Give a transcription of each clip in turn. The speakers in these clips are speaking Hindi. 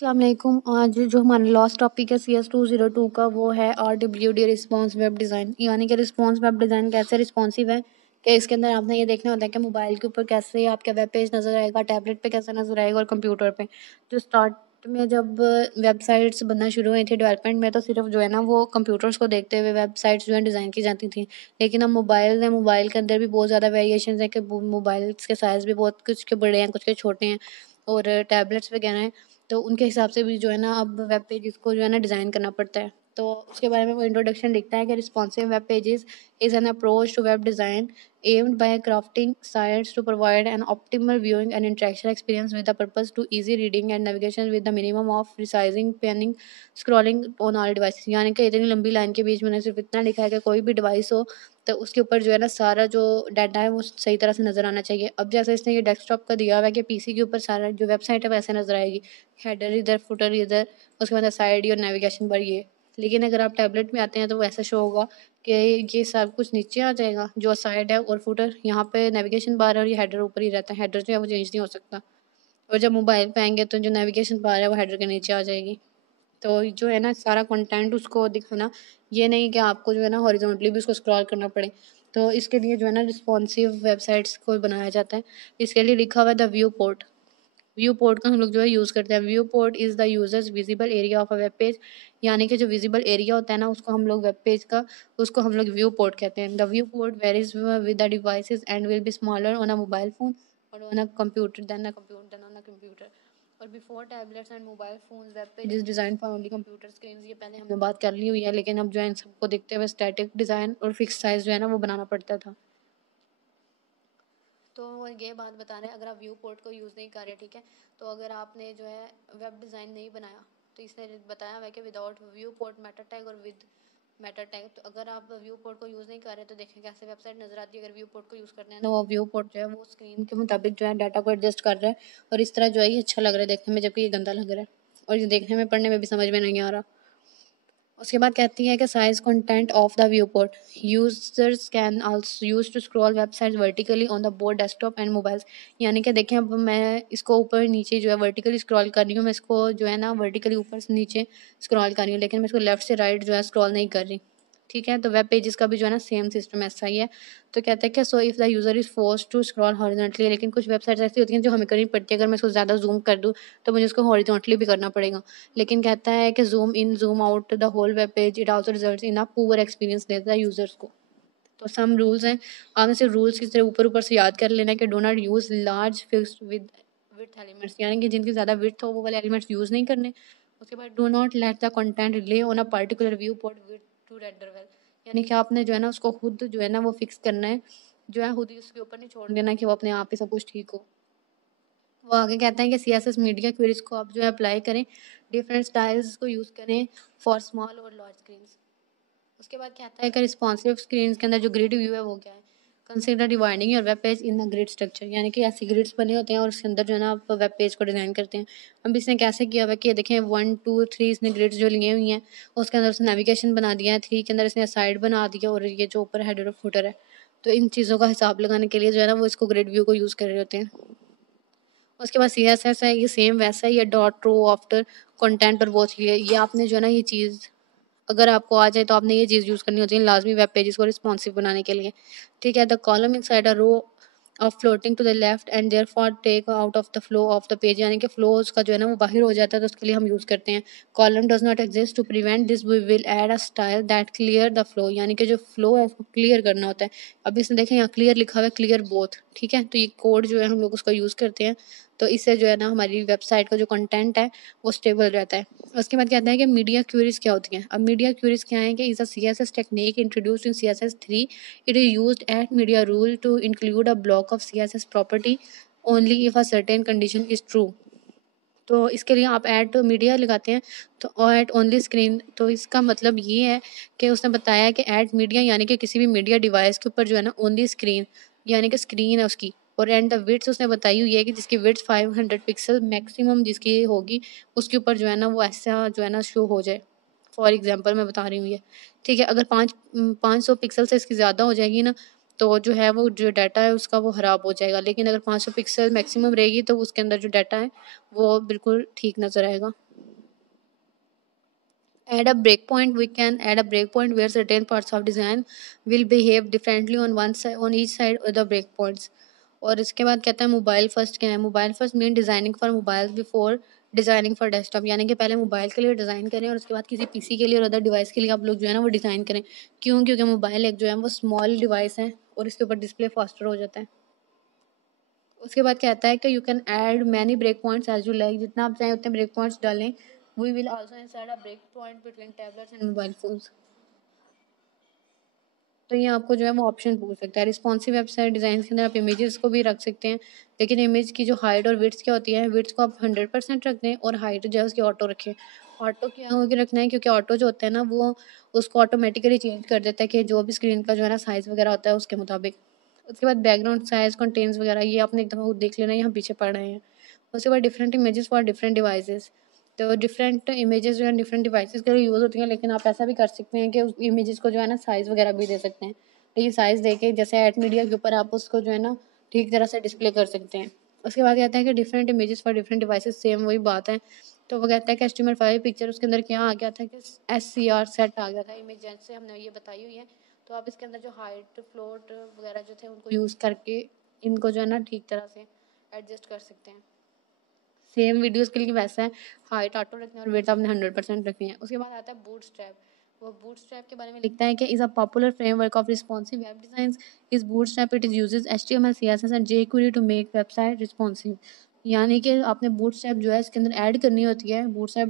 अस्सलाम वालेकुम। आज जो हमारा लास्ट टॉपिक है CS202 का वो है RWD रिस्पॉन्स वेब डिज़ाइन, यानी कि रिस्पॉन्स वेब डिज़ाइन कैसे रिस्पॉन्सिव है कि इसके अंदर आपने ये देखना होता है कि मोबाइल के ऊपर कैसे आपका वेब पेज नज़र आएगा, टैबलेट पे कैसे नज़र आएगा और कंप्यूटर पे। जो स्टार्ट में जब वेबसाइट्स बनना शुरू हुई थी डेवलपमेंट में, तो सिर्फ जो है ना वो कंप्यूटर्स को देखते हुए वेबसाइट्स जो है डिज़ाइन की जाती थी। लेकिन अब मोबाइल है, मोबाइल के अंदर भी बहुत ज़्यादा वेरिएशन है कि मोबाइल्स के साइज़ भी बहुत कुछ के बड़े हैं, कुछ के छोटे हैं और टैबलेट्स वगैरह हैं, तो उनके हिसाब से भी जो है ना अब वेब पेजेस को जो है ना डिज़ाइन करना पड़ता है। तो उसके बारे में वो इंट्रोडक्शन लिखता है कि responsive web pages is an approach to web design aimed by crafting sites to provide an optimal viewing and interaction experience with the purpose to easy reading and navigation with the minimum of resizing, panning, scrolling on all devices। यानी कि इतनी लंबी लाइन के बीच मैंने सिर्फ इतना लिखा है कि कोई भी डिवाइस हो तो उसके ऊपर जो है ना सारा जो डाटा है वो सही तरह से नज़र आना चाहिए। अब जैसे इसने ये डेस्कटॉप का दिया हुआ है कि पीसी के ऊपर सारा जो वेबसाइट है वैसे नज़र आएगी, हेडर इधर, फुटर इधर, उसके बाद साइड और नेविगेशन पर ये। लेकिन अगर आप टैबलेट में आते हैं तो वो ऐसा शो होगा कि ये सब कुछ नीचे आ जाएगा, जो साइड है और फुटर, यहाँ पे नेविगेशन बार है और ये हेडर ऊपर ही रहता है। हेडर जो है वो चेंज नहीं हो सकता। और जब मोबाइल पे आएंगे तो जो नेविगेशन बार है वो हेडर के नीचे आ जाएगी। तो जो है ना सारा कंटेंट उसको दिखाना, ये नहीं कि आपको जो है ना हॉरिजॉन्टली भी उसको स्क्रॉल करना पड़े। तो इसके लिए जो है ना रिस्पॉन्सिव वेबसाइट्स को बनाया जाता है। इसके लिए लिखा हुआ है the view port. View port का हम लोग जो है यूज़ करते हैं। View port is the users visible area of a web page, यानी कि जो विजिबल एरिया होता है ना उसको हम लोग वेब पेज का, उसको हम लोग व्यू पोर्ट कहते हैं। The view port varies with the devices and will be smaller on a mobile phone और on a computer than on a computer. और before tablets and mobile phones web page is design for only computer screen, ये पहले हमने बात कर ली हुई है। लेकिन अब जो है इन सबको देखते हुए स्टैटिक डिज़ाइन और फिक्स साइज जो है ना वो बनाना पड़ता था। तो वो ये बात बता रहे हैं, अगर आप व्यू पोर्ट को यूज़ नहीं कर रहे, ठीक है, तो अगर आपने जो है वेब डिज़ाइन नहीं बनाया तो इसने बताया हुआ है कि without view port Meta tag और विद मेटा टैग। तो अगर आप व्यू पोर्ट को यूज़ नहीं कर रहे तो देखें कैसे वेबसाइट नज़र आती है। अगर व्यू पोर्ट को यूज़ करते हैं तो वो व्यू पोर्ट जो है वो स्क्रीन के मुताबिक जो है डाटा को एडजस्ट कर रहा है और इस तरह जो है ये अच्छा लग रहा है देखने में, जबकि ये गंदा लग रहा है और ये देखने में, पढ़ने में भी समझ में नहीं आ रहा। उसके बाद कहती है कि size content of the view port users can also use to scroll website vertically on the board desktop and mobiles. यानी कि देखें अब मैं इसको ऊपर नीचे जो है वर्टिकली स्क्रॉल कर रही हूँ, मैं इसको जो है ना वर्टिकली ऊपर से नीचे स्क्रॉल कर रही हूँ, लेकिन मैं इसको लेफ्ट से राइट जो है स्क्रॉल नहीं कर रही। ठीक है, तो वेब पेजेस का भी जो है ना सेम सिस्टम ऐसा ही है। तो कहते हैं कि so if the user is force to scroll horizontally, लेकिन कुछ वेबसाइट्स ऐसी होती हैं जो हमें करनी पड़ती है। अगर मैं इसको ज़्यादा जूम कर दूँ तो मुझे उसको हॉरिजॉन्टली भी करना पड़ेगा। लेकिन कहता है कि zoom in zoom out the whole web page it also results in a poor experience देता है यूजर्स को। तो सम रूल्स हैं, आपने सिर्फ रूल्स की तरह ऊपर ऊपर से याद कर लेना है कि do not use large fixed with with elements, यानी कि जिनकी ज़्यादा विड्थ हो वो वाले एलिमेंट्स यूज़ नहीं करने। उसके बाद do not let the content relay on a particular view port with two render well, यानी कि आपने जो है ना उसको खुद जो है ना वो फिक्स करना है, जो है खुद ही उसके ऊपर नहीं छोड़ देना कि वो अपने आप ही सब कुछ ठीक हो। वो आगे कहते हैं कि CSS मीडिया क्वेरीज को आप जो है अप्लाई करें, डिफरेंट स्टाइल्स को यूज़ करें फॉर स्मॉल और लार्ज स्क्रीन्स। उसके बाद कहता है कि रिस्पॉन्सिव स्क्रीन के अंदर जो ग्रिड व्यू है वो क्या है। Consider dividing your web page in a grid structure, यानी कि ऐसे ग्रिड्स बने होते हैं और उसके अंदर जो है ना आप वेब पेज को डिज़ाइन करते हैं। अब इसने कैसे किया हुआ है कि देखें 1 2 3 इसने ग्रिड्स जो लिए हुई हैं, उसके अंदर उसने नेविगेशन बना दिया है, 3 के अंदर इसने साइड बना दिया और ये जो ऊपर हेडर और फुटर है। तो इन चीज़ों का हिसाब लगाने के लिए जो है ना वो इसको ग्रिड व्यू को यूज़ कर रहे होते हैं। उसके बाद CSS है, ये सेम वैसा ही है, डॉट रो आफ्टर कंटेंट और वो चीज़ है। ये आपने जो है ना ये चीज़ अगर आपको आ जाए तो आपने ये चीज़ यूज़ करनी होती है लाजमी वेब पेजेस को रिस्पॉन्सिव बनाने के लिए। ठीक है, the column inside a row of floating to the left and therefore take out of the flow of the page, यानी कि फ्लो उसका जो है ना वो बाहर हो जाता है, तो उसके लिए हम यूज़ करते हैं। Column does not exist to prevent this, we will add a style that clear the flow, यानी कि जो फ्लो है उसको क्लियर करना होता है। अब इसमें देखें यहाँ क्लियर लिखा हुआ है, क्लियर बोथ। ठीक है, तो ये कोड जो है हम लोग उसका यूज़ करते हैं, तो इससे जो है ना हमारी वेबसाइट का जो कंटेंट है वो स्टेबल रहता है। उसके बाद कहते हैं कि मीडिया क्यूरीज क्या होती हैं। अब मीडिया क्यूरीज क्या है कि is a CSS technique introduced in CSS3, it is used at media rule to include a block of CSS property only if a certain condition is true. तो इसके लिए आप ऐड मीडिया लगाते हैं तो ऐड ओनली स्क्रीन, तो इसका मतलब ये है कि उसने बताया कि ऐड मीडिया यानी कि किसी भी मीडिया डिवाइस के ऊपर जो है ना ओनली स्क्रीन, यानी कि स्क्रीन है उसकी। और एंड द विड्थ उसने बताई हुई है कि जिसकी विड्थ 500 पिक्सल मैक्सिमम जिसकी होगी उसके ऊपर जो है ना वो ऐसा जो है ना शो हो जाए। फॉर एग्जांपल मैं बता रही हूँ ये। ठीक है, अगर 500 पिक्सल से इसकी ज़्यादा हो जाएगी ना तो जो है वो जो डाटा है उसका वो ख़राब हो जाएगा। लेकिन अगर 500 पिक्सल मैक्सिमम रहेगी तो उसके अंदर जो डाटा है वो बिल्कुल ठीक नज़र आएगा। add a breakpoint, we can add a breakpoint where certain parts of design will behave differently on one side, on each side of the breakpoints. और इसके बाद कहता है मोबाइल फर्स्ट क्या है, mobile first mean designing for mobile before designing for desktop, यानी कि पहले मोबाइल के लिए डिज़ाइन करें और उसके बाद किसी पीसी के लिए और अदर डिवाइस के लिए आप लोग जो है ना वो डिज़ाइन करें। क्यों? क्योंकि मोबाइल एक जो है वो स्मॉल डिवाइस है और इसके ऊपर डिस्प्ले फास्टर हो जाता है। उसके बाद कहता है कि you can add many break points as you like, जितना आप चाहें उतने ब्रेक पॉइंट्स डालें। We will also insert a break point between tablets and mobile phones. तो ये आपको जो है वो ऑप्शन पूछ सकता है। रिस्पॉन्सिव वेबसाइट डिज़ाइन के अंदर आप इमेजेस को भी रख सकते हैं, लेकिन इमेज की जो हाइट और विड्थ क्या होती है, विड्थ को आप 100% रख दें और हाइट जो है उसकी ऑटो रखें। ऑटो क्या हो के रखना है, क्योंकि ऑटो जो होता है ना वो उसको ऑटोमेटिकली चेंज कर देता है कि जो भी स्क्रीन का जो है ना साइज़ वगैरह होता है उसके मुताबिक। उसके बाद बैकग्राउंड साइज कंटेंट्स वगैरह ये आपने एक दफ़ा खुद देख लेना, यहाँ पीछे पढ़ रहे हैं। उसके बाद different images for different devices, तो डिफरेंट इमेजेस जो है डिफरेंट डिवाइसेस के लिए यूज़ होती हैं, लेकिन आप ऐसा भी कर सकते हैं कि उस इमेजेस को जो है ना साइज़ वगैरह भी दे सकते हैं। तो ये साइज़ देके जैसे एड मीडिया के ऊपर आप उसको जो है ना ठीक तरह से डिस्प्ले कर सकते हैं। उसके बाद कहता है कि different images for different devices, same वही बात है। तो वो कहता है कि HTML5 पिक्चर उसके अंदर क्या आ गया था कि SCR सेट आ गया था, इमेज जैसे हमने ये बताई हुई है। तो आप इसके अंदर जो हाइट फ्लोट वगैरह जो थे उनको यूज़ करके इनको जो है ना ठीक तरह से एडजस्ट कर सकते हैं। सेम वीडियोस के लिए वैसा है, हाइट ऑटो रखना है और वेट आपने 100% रखनी है। उसके बाद आता है बूटस्ट्रैप। वो बूटस्ट्रैप के बारे में लिखता है कि is a popular framework of responsive web designs. इस Bootstrap it is uses HTML CSS and jQuery to make website responsive. यानी कि आपने बूटस्ट्रैप जो है इसके अंदर ऐड करनी होती है। बूटस्ट्रैप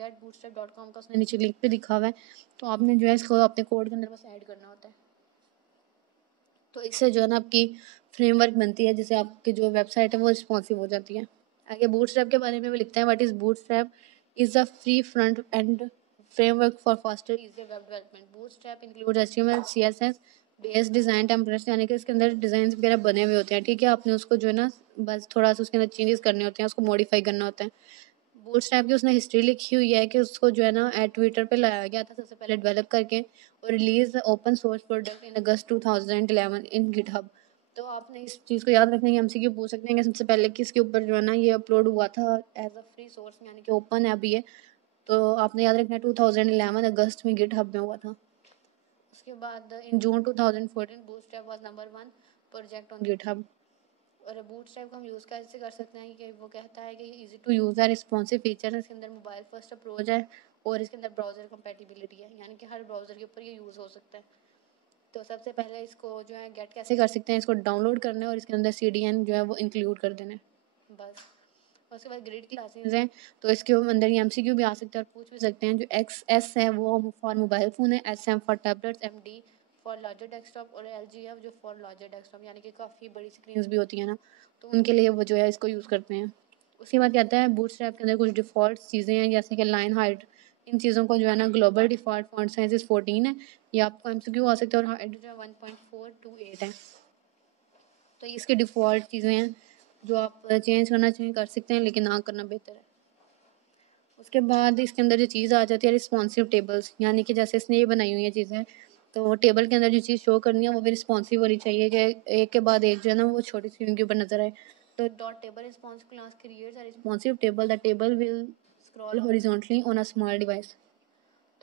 getbootstrap.com का उसने नीचे लिंक पे लिखा हुआ है, तो आपने जो है इसको अपने कोड के अंदर बस ऐड करना होता है। तो इससे जो है ना आपकी फ्रेमवर्क बनती है जिससे आपकी जो वेबसाइट है वो रिस्पॉन्सिव हो जाती है। आगे बूटस्ट्रैप के बारे में भी लिखता है, what is bootstrap is a free front end framework for faster easy web development. Bootstrap include HTML CSS based design templates, यानी कि इसके अंदर डिज़ाइन वगैरह बने हुए होते हैं, ठीक है। आपने उसको जो है ना बस थोड़ा सा उसके अंदर चेंजेस करने होते हैं, उसको मॉडिफाई करना होता है। बूटस्ट्रैप की उसने हिस्ट्री लिखी हुई है कि उसको जो है ना एट ट्विटर पे लाया गया था सबसे पहले डेवलप करके और release open source product in August 2011 in GitHub. तो आपने इस चीज़ को याद रखना है, MCQ पूछ सकते हैं कि सबसे पहले किसके ऊपर जो है ना ये अपलोड हुआ था एज अ फ्री सोर्स, यानी कि ओपन है अभी ये। तो आपने याद रखना है 2011 अगस्त में गिटहब में हुआ था। उसके बाद इन जून 2014 bootstrap was number 1 project on GitHub. और बूटस्ट्रैप को हम यूज़ कैसे कर सकते हैं कि वो कहता है कि इजी टू यूज़ है, रिस्पॉन्सिव फीचर है, इसके अंदर मोबाइल फर्स्ट अप्रोच है और इसके अंदर ब्राउज़र कंपैटिबिलिटी है, यानी कि हर ब्राउज़र के ऊपर ये यूज़ हो सकता है। तो सबसे पहले इसको जो है गेट कैसे कर सकते हैं, इसको डाउनलोड करना है और इसके अंदर CDN जो है वो इंक्लूड कर देना है बस। और उसके बाद ग्रेड क्लासेस हैं, तो इसके अंदर ये MCQ भी आ सकते हैं और पूछ भी सकते हैं। जो XS है वो फॉर मोबाइल फ़ोन है, SM for tablets, MD for larger desktop और LG है जो फॉर लार्जर डेस्कटॉप, यानी कि काफ़ी बड़ी स्क्रीन्स भी होती हैं ना, तो उनके लिए वो जो है इसको यूज़ करते हैं। उसके बाद कहता है बूटस्ट्रैप के अंदर कुछ डिफ़ॉल्ट चीज़ें हैं जैसे कि लाइन हाइट, इन चीज़ों को जो है ना ग्लोबल डिफ़ॉल्ट फॉन्ट साइज 14 है, ये आपको MCQ आ सकता है, और हाइट जो है 1.428 है। तो इसके डिफ़ॉल्ट चीज़ें हैं जो आप चेंज करना चाहें कर सकते हैं, लेकिन ना करना बेहतर है। उसके बाद इसके अंदर जो चीज़ आ जाती है रिस्पॉन्सिव टेबल्स, यानी कि जैसे इसने ये बनाई हुई है चीज़ें, तो टेबल के अंदर जो चीज़ शो करनी है वो भी रिस्पॉन्सिव होनी चाहिए कि एक के बाद एक जो है ना वो छोटी स्क्रीन के ऊपर नजर आए। तो dot table response class creates a responsive table, the table will scroll horizontally on a small device.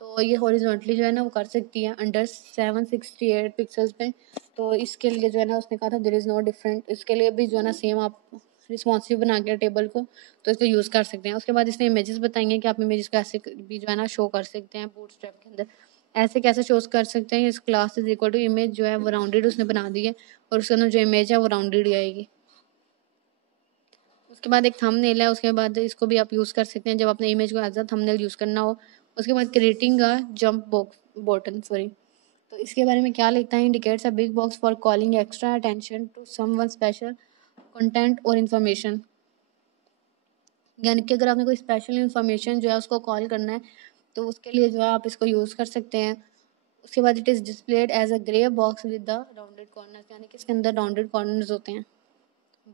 तो ये हॉरिजॉन्टली जो है ना वो कर सकती है अंडर 768 पिक्सल्स पे। तो इसके लिए जो है ना उसने कहा था देयर इज़ नो डिफरेंट, इसके लिए भी जो है ना सेम आप रिस्पॉन्सिव बना के टेबल को तो इसको यूज़ कर सकते हैं। उसके बाद इसने इमेजेस बताई हैं कि आप इमेजेस को ऐसे भी जो है ना शो कर सकते हैं बूटस्ट्रैप के अंदर। ऐसे कैसे शो कर सकते हैं, इस class is equal to image जो है वो राउंडेड उसने बना दी है और उसके अंदर जो इमेज है वो राउंडेड ही आएगी। उसके बाद एक थंबनेल है, उसके बाद इसको भी आप यूज़ कर सकते हैं जब अपने इमेज को एज अ थंबनेल यूज़ करना हो। उसके बाद creating a jump box button sorry, तो इसके बारे में क्या लिखता है, indicates a big box for calling extra attention to someone special content और इन्फॉर्मेशन, यानी कि अगर आपने कोई स्पेशल इन्फॉर्मेशन जो है उसको कॉल करना है तो उसके लिए जो है आप इसको यूज़ कर सकते हैं। उसके बाद it is displayed as a grey box with the rounded corners, यानी कि इसके अंदर राउंडेड कॉर्नर्स होते हैं।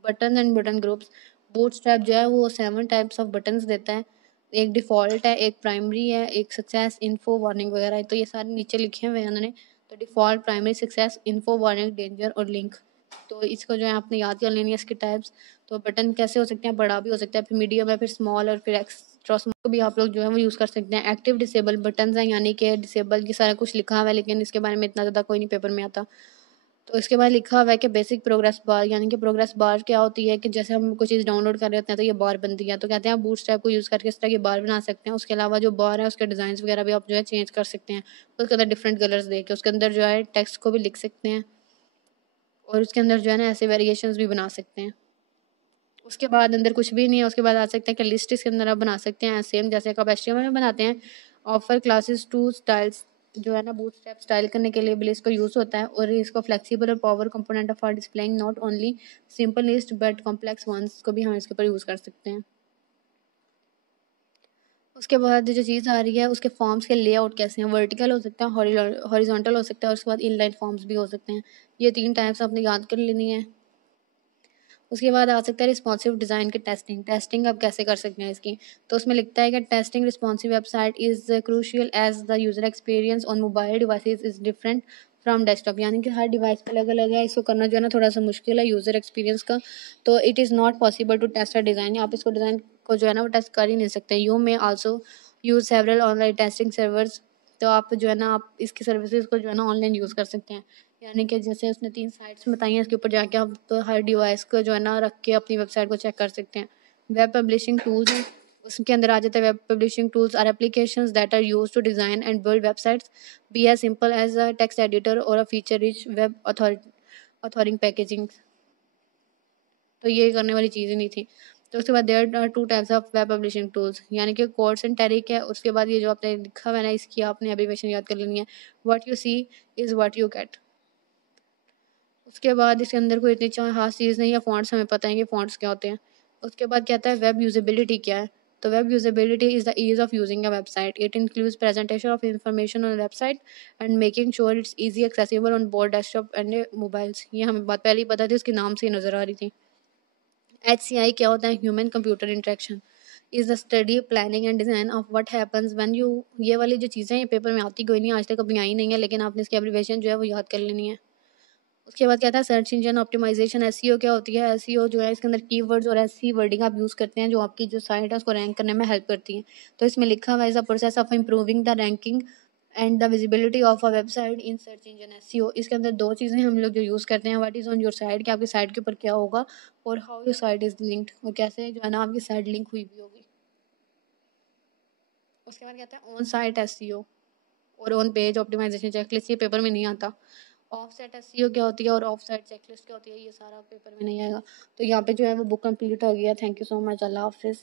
Button and button groups, Bootstrap जो है वो 7 टाइप्स ऑफ बटन्स देता है। एक डिफ़ॉल्ट है, एक प्राइमरी है, एक सक्सेस, इन्फो, वार्निंग वगैरह है, तो ये सारे नीचे लिखे हुए हैं उन्होंने। तो default, primary, success, info, warning, danger और लिंक। तो इसको जो है आपने याद कर लेनी है इसके टाइप्स। तो बटन कैसे हो सकते हैं, बड़ा भी हो सकता है, फिर मीडियम है, फिर स्मॉल और फिर ट्रॉस को भी आप लोग जो है वो यूज़ कर सकते हैं। एक्टिव डिसेबल बटन्स हैं, यानी कि डिसेबल की सारा कुछ लिखा हुआ है, लेकिन इसके बारे में इतना ज़्यादा कोई नहीं पेपर में आता। तो इसके बाद लिखा हुआ है कि बेसिक प्रोग्रेस बार, यानी कि प्रोग्रेस बार क्या होती है कि जैसे हम कोई चीज़ डाउनलोड कर रहे होते हैं तो ये बार बनती है, तो कहते हैं आप बूटस्ट्रैप को यूज़ करके इस तरह की बार बना सकते हैं। उसके अलावा जो बार है उसके डिज़ाइन वगैरह भी आप जो है चेंज कर सकते हैं, उसके अंदर डिफरेंट कलर्स दे के उसके अंदर जो है टेक्स्ट को भी लिख सकते हैं, और उसके अंदर जो है ना ऐसे वेरिएशंस भी बना सकते हैं। उसके बाद अंदर कुछ भी नहीं है, उसके बाद आ सकते हैं कि लिस्ट इसके अंदर आप बना सकते हैं सेम जैसे आप HTML में बनाते हैं। ऑफर क्लासेस टू स्टाइल्स जो है ना बूटस्ट्रैप स्टाइल करने के लिए भी इसको यूज़ होता है, और इसको फ्लेक्सिबल और power component of are displaying not only simple list but complex ones को भी हम इसके ऊपर यूज़ कर सकते हैं। उसके बाद जो चीज़ आ रही है उसके फॉर्म्स के लेआउट कैसे हैं, वर्टिकल हो सकता है, हॉरिजॉन्टल हो सकता है, और उसके बाद इनलाइन फॉर्म्स भी हो सकते हैं। ये 3 टाइप्स आपने याद कर लेनी है। उसके बाद आ सकता है रिस्पॉन्सिव डिज़ाइन की टेस्टिंग। टेस्टिंग आप कैसे कर सकते हैं इसकी, तो उसमें लिखता है कि testing responsive website is crucial as the user experience on mobile devices is different from desktop, यानी कि हर डिवाइस पर अलग अलग है, इसको करना जो है ना थोड़ा सा मुश्किल है यूज़र एक्सपीरियंस का। तो it is not possible to test a design, आप इसको डिज़ाइन को जो है ना वो टेस्ट कर ही नहीं सकते। You may also use several online testing servers, तो आप जो है ना आप इसकी सर्विसेज को जो है ना ऑनलाइन यूज़ कर सकते हैं। यानी कि जैसे उसने 3 साइट्स बताई हैं, इसके ऊपर जाके आप तो हर डिवाइस को जो है ना रख के अपनी वेबसाइट को चेक कर सकते हैं। वेब पब्लिशिंग टूल्स, उसके अंदर आ जाता है web publishing tools are applications that are used to design and build websites be as simple as a text editor or a feature rich web authoring packaging. तो ये करने वाली चीज़ ही नहीं थी। तो उसके बाद there are 2 types of web publishing tools, यानी कि कोर्स एंड टेरिक है। उसके बाद ये जो आपने लिखा हुआ है ना इसकी आपने एब्रीविएशन याद कर लेनी है। What you see is what you get. उसके बाद इसके अंदर कोई इतनी खास चीज़ नहीं है, फ़ॉन्ट्स हमें पता है कि फ़ॉन्ट्स क्या होते हैं। उसके बाद कहता है वेब यूज़ेबिलिटी क्या है, तो web usability is the ease of using a website. It includes presentation of information on website and making sure it's easy accessible on both desktop and mobiles. ये हमें बात पहले ही पता थी, उसके नाम से ही नज़र आ रही थी। HCI क्या होता है, human computer interaction is the study planning and design of what happens when you. ये वाली जो चीज़ें ये पेपर में आती कोई नहीं, आज तक कभी आई नहीं है, लेकिन आपने इसकी एब्रीविएशन जो है वो याद कर लेनी है। उसके बाद क्या था सर्च इंजन ऑप्टिमाइजेशन। एसईओ क्या होती है, एसईओ जो है इसके अंदर कीवर्ड्स और ऐसी वर्डिंग आप यूज़ करते हैं जो आपकी जो साइट है उसको रैंक करने में हेल्प करती हैं। तो इसमें लिखा हुआ है is a process of improving the ranking and the visibility of a website in search engine SEO. इसके अंदर 2 चीज़ें हम लोग जो यूज़ करते हैं, what is on your site कि आपकी साइट के ऊपर क्या होगा, और how your site is linked, और कैसे जो है ना आपकी साइट लिंक हुई भी होगी। उसके बाद कहता है ऑन साइट एसईओ और ऑन पेज ऑप्टिमाइजेशन चेकलिस्ट। ये पेपर में नहीं आता। ऑफ सेट एसईओ क्या होती है और ऑफ साइट चेकलिस्ट क्या होती है, ये सारा पेपर में नहीं आएगा। तो यहाँ पे जो है वो बुक कंप्लीट हो गया। Thank you so much. अल्लाह हाफिज़।